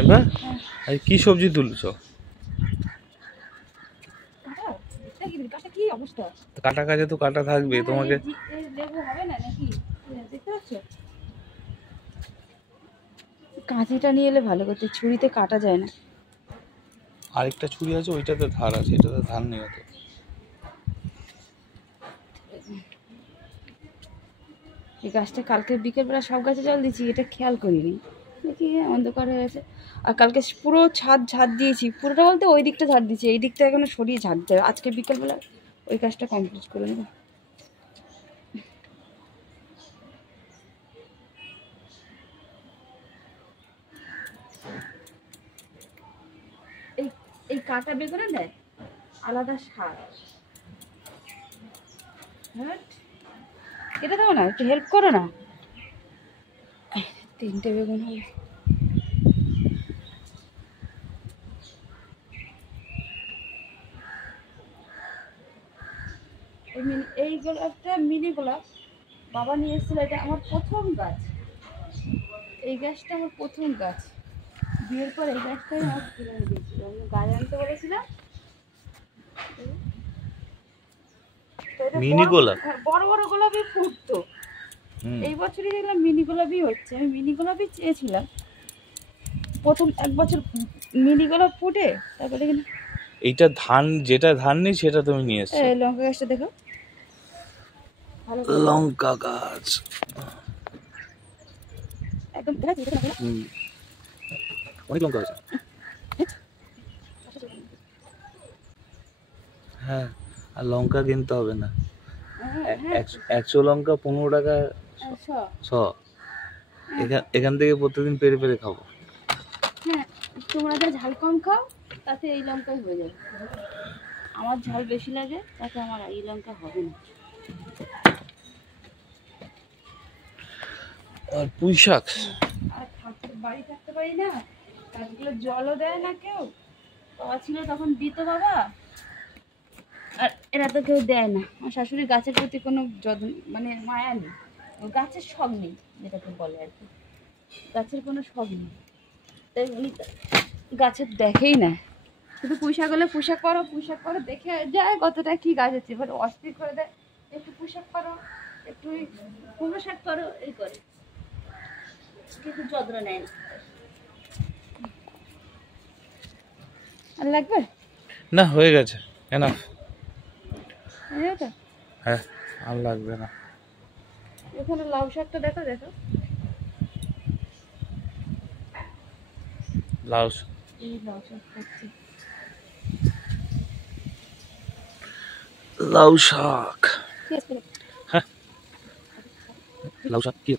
এবার কি সবজি তুলছো? কাটা কাজে তো কাটা থাকবে তোমাকে। কাঁচিটা নিয়ে এলে ভালো করতে, ছুরিতে কাটা যায় না। আরেকটা ছুরি আছে, ওইটাতে ধার আছে, এটাতে ধার নেই অত। এই গাছটা কালকে বিকেলবেলা সব গাছে জল দিয়েছি, এটা খেয়াল করিনি, দেখি অন্ধকার হয়ে গেছে। আর কালকে পুরো ছাদ ঝাড় দিয়েছি, পুরোটা বলতে ওই দিকটা ঝাড় দিয়েছি, এই দিকটা এখনো সরিয়ে ঝাড় দেয়। আজকে বিকেলবেলা ওই কাজটা কমপ্লিট করে নেবো। এই এই কাটা বেগুনে দেয় আলাদা সার। এটা দেবো না, একটু হেল্প করো না। 3টে বেগুন হবে। এই গোলাপটা মিনি গোলাপ বাবা নিয়ে এসেছিল, এটা আমার প্রথম গাছ। এই গাছটা আমার প্রথম গাছ, বিয়ের পর এই গাছটাই আমার কিনে দিয়েছিল, আমি গাছ আনতে বলেছিলাম। মিনি গোলাপ, বড় বড় গোলাপই ফুটতো, এই বছরই দেখলাম মিনি গোলাপই হচ্ছে। আমি মিনি গোলাপই চেয়েছিলাম, প্রথম এক বছর মিনি গোলাপ ফুটে, তারপরে কিন্তু এইটা ধান, যেটা ধান নেই সেটা তুমি নিয়ে এসছো। লঙ্কা গাছটা দেখো, লঙ্কা গাছ একদম অনেক লঙ্কা আছে। হ্যাঁ, আর লঙ্কা কিনতে হবে না। 100 লঙ্কা 15 টাকা শ। এখান থেকে প্রতিদিন পেরে পেরে খাবো। হ্যাঁ, তোমরা যা ঝাল কম খাও তাতে এই লঙ্কাই হয়ে যাবে। আমার ঝাল বেশি লাগে, তাতে আমার এই লঙ্কা হবে না। আর পুঁই শাক, আর বাড়ি থাকতে পারি না, গাছগুলো জলও দেয় না কেউ। বাবা ছিল তখন দিত বাবা, আর এরা তো কেউ দেয় না। আমার শাশুড়ি গাছের প্রতি কোনো যত্ন মানে মায়া নেই, গাছের শখ নেই যেটাকে বলে আর কি, গাছের কোনো শখ নেই। তাই উনি গাছের দেখেই না, শুধু পুঁইশাক হলে পুঁইশাক করো দেখে যায় কতটা কি গাছ আছে, এবার অস্থির করে দেয়, একটু পুঁইশাক করো, একটু কুমড়ো শাক করো, এই করে, কিন্তু যত্ন নেয় না। আর লাগবে না হয়ে গেছে, এনাফ। তো হ্যাঁ, আর লাগবে না। এখানে লাউ শাকটা দেখো, দেখো লাউ, এই লাউ শাক খাচ্ছি। লাউ শাক, হ্যাঁ লাউ শাক কি